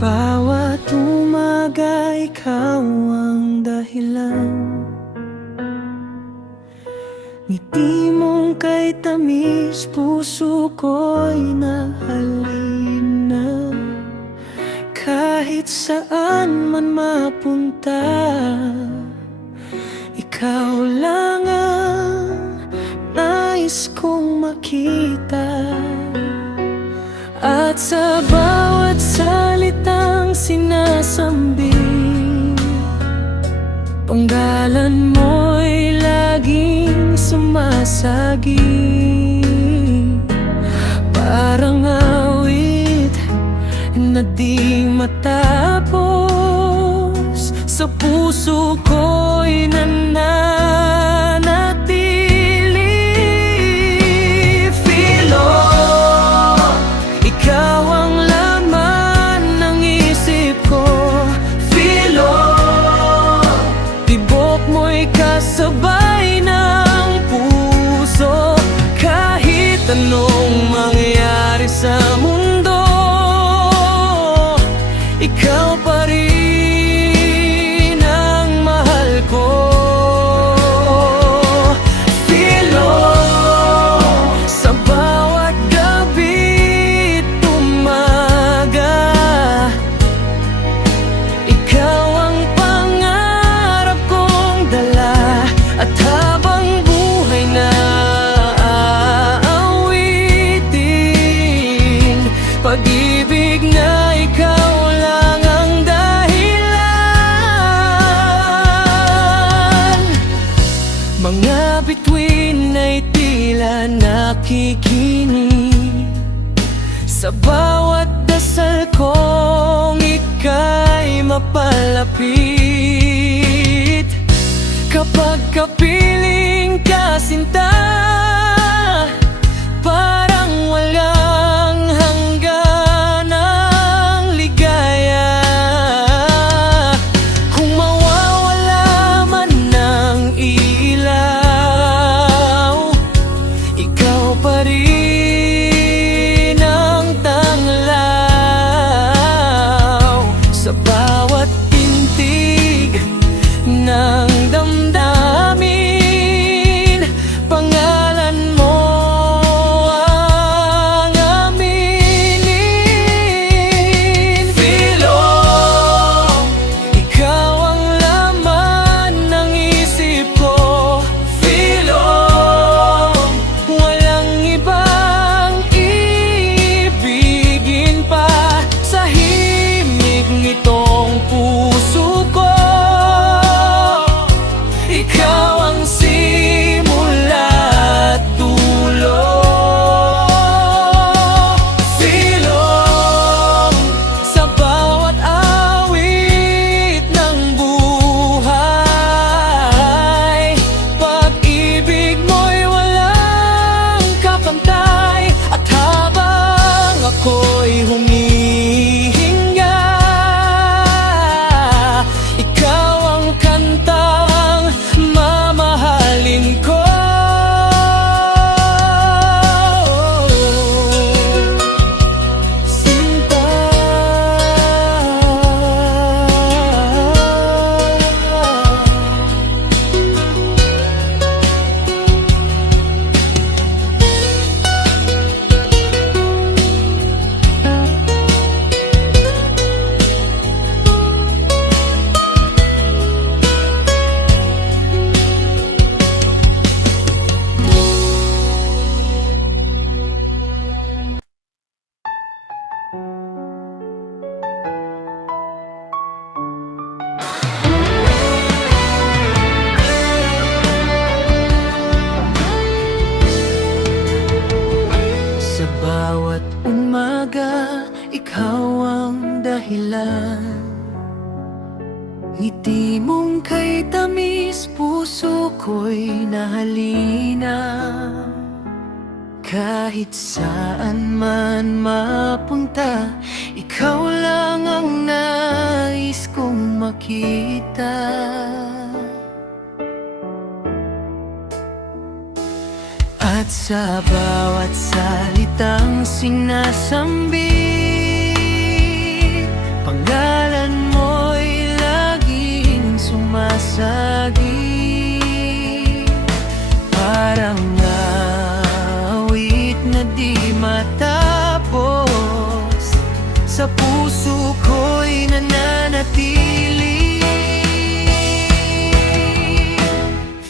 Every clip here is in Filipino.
bawat umaga, ikaw ang dahilan. Ngiti mong kay tamis, puso ko'y nahalina. Kahit saan man mapunta, ikaw lang ang nais kong makita. At sa bawat salitang sinasambit, panggalan mo'y laging sumasagi. Parang awit na di matapos, sa puso ko'y nananatili. Filo, ikaw ang laman ng isip ko. Filo, tibok mo'y kasabay ng puso. Kahit anong mangyari sa mundo, ikaw pa rin ang mahal ko. Filo, sa bawat gabi't umaga, ikaw ang pangarap kong dala. At habang buhay na aawitin, pag-ibig na ikaw lang ang dahilan. Mga bituin ay tila nakikinig sa bawat dasal kong ika'y mapalapit. Kapag kapiling ka, sinta, parang walang hangganang ligaya. Kung mawawala man ng ilaw, ikaw pa rin ang tanglaw. Sa bawat tintig ng damdamin, pangalan mo ang aminin. Filo, ikaw ang laman ng isip ko. Filo, walang ibang ibigin pa sa himig nitong puso ko. Ikaw ang simula at dulo. Filo, sa bawat awit ng buhay, pag-ibig mo'y walang kapantay. At habang ako'y humihinga, ikaw ang kantang mamahalin ko. Sinta, sa bawat umaga, ikaw ang dahilan. Ngiti mong kay tamis, puso ko'y nahalina. Kahit saan man mapunta, ikaw lang ang nais kong makita. At sa bawat salitang sinasambit, Pangalan mo'y laging sumasagi, parang awit na di matapos, sa puso ko'y nananatili.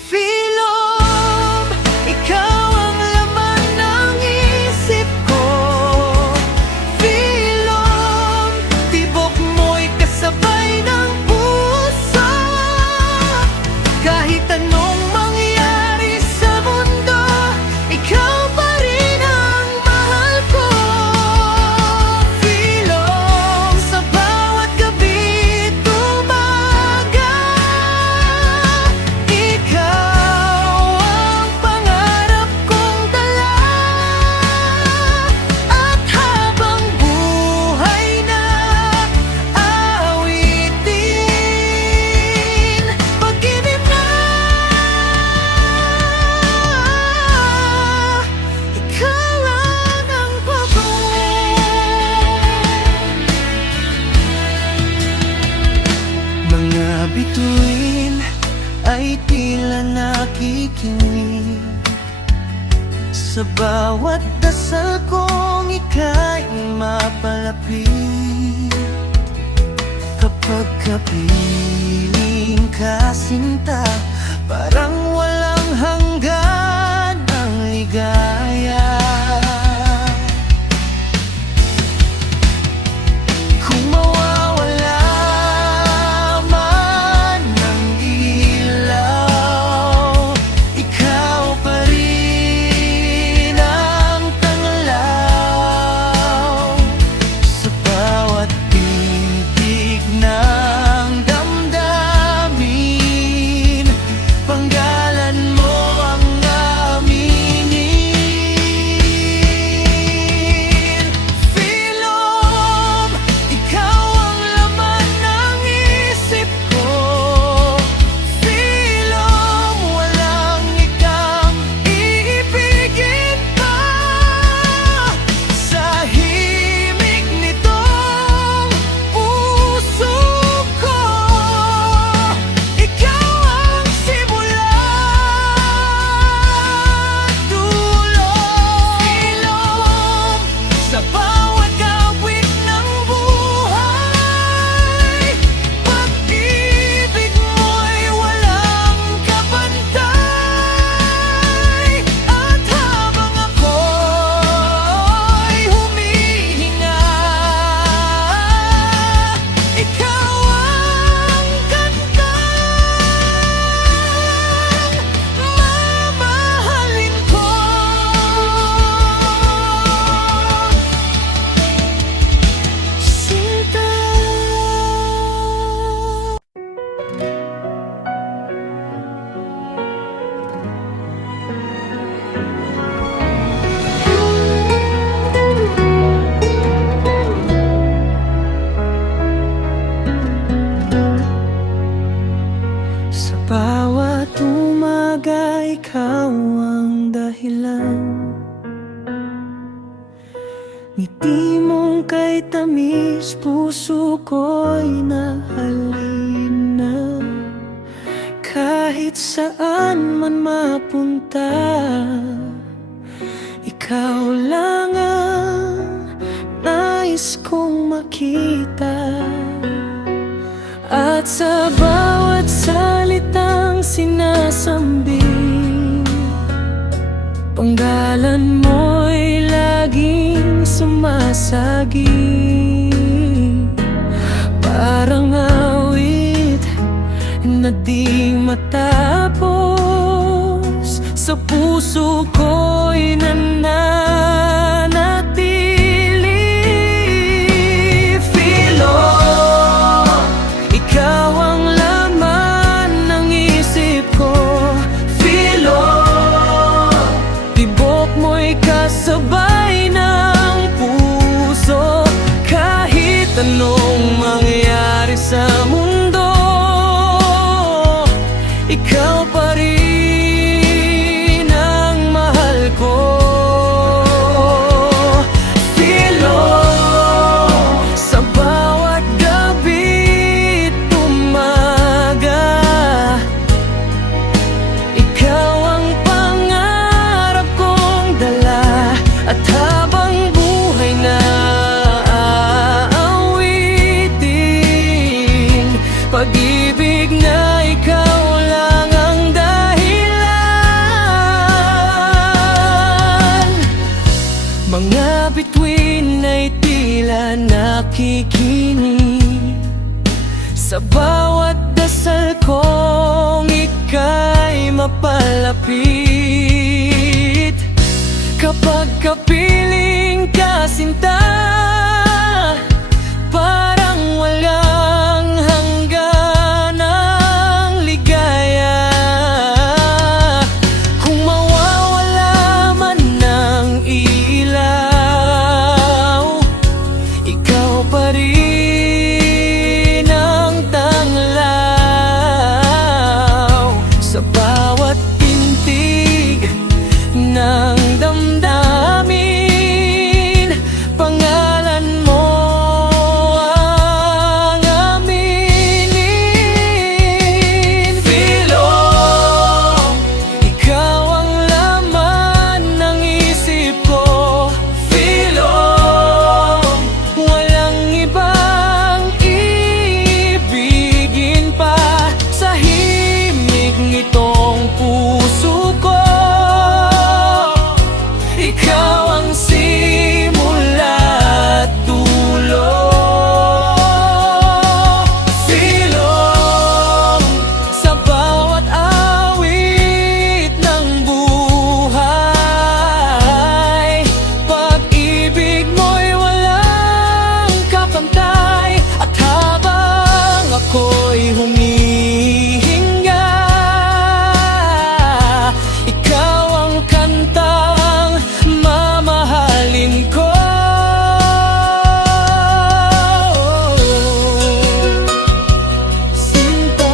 Philom, ikaw ang laman ng isip ko. Philom, tibok mo'y kasabay ng puso. Kahit anong mangyari sa mundo, ikaw pa rin ang mahal ko. Philom, sa bawat gabi at umaga, ikaw ang pangarap kong dala. At habang buhay na awitin, pag-ibig na, ikaw lang ang mga bituin ay tila nakikinig sa bawat dasal kong ika'y mapalapit. Kapag kapiling ka, sinta, parang walang hanggan ang ligaya. Kung mawawala man ng ilaw, ikaw pa rin ang tanglaw. Sa bawat titig ng damdamin, panggalan mo ang aminin. Philom, ikaw ang laman ng isip ko. Philom, walang ikang iibigin pa. Sa himig nitong puso ko, ikaw ang simula at dulo. Philom, sa bawat awit ng buhay, pag-ibig mo'y walang kapantay. At habang ako'y humihinga, ikaw ang kantang mamahalin ko. Sinta. Sa bawat umaga, ikaw ang dahilan. Ngiti mong kay tamis, puso ko'y nahalina. Kahit saan man mapunta, ikaw lang ang nais kong makita. At sa bawat salitang sinasambit, panggalan mo'y laging sumasagi, parang awit na di matapos, sa puso ko'y nananatili. Philom, ikaw ang laman ng isip ko. Philom, tibok mo'y kasabay ng puso. Kahit anong mangyari sa mundo, ikaw pa rin ang mahal ko. Philom, sa bawat pag-ibig na ikaw lang ang dahilan. Mga bituin ay tila nakikinig sa bawat dasal kong ika'y mapalapit. Kapag kapiling ka sinta, parang walang hangganang ligaya. Kung mawawala man ng ilaw, ikaw pa rin ang tanglaw. Sa bawat tintig ng damdamin, pangalan mo ang aminin. Filong, ikaw ang laman ng isip ko. Filong, walang ibang ibigin pa sa himig nitong puso ko. Ikaw ang simula at dulo. Filong, sa bawat awit ng buhay, pag-ibig mo'y walang kapantay. At habang ako'y humihinga, ikaw ang kantang mamahalin ko. Sinta,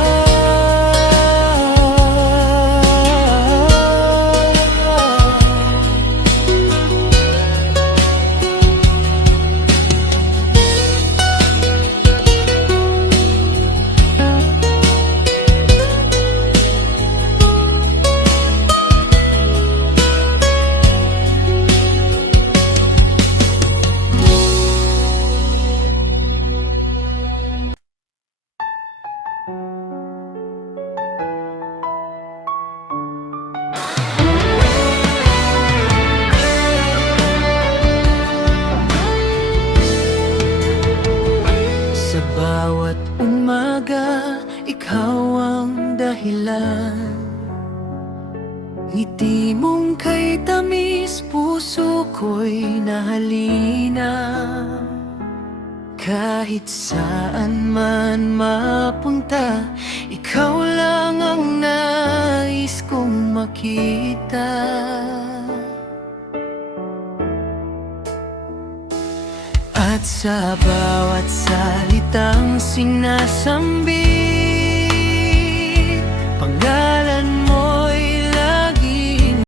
sa bawat umaga, ikaw ang dahilan. Ngiti mong kay tamis, puso ko'y nahalina. Kahit saan man mapunta, ikaw lang ang nais kong makita. At sa bawat salitang sinasambi,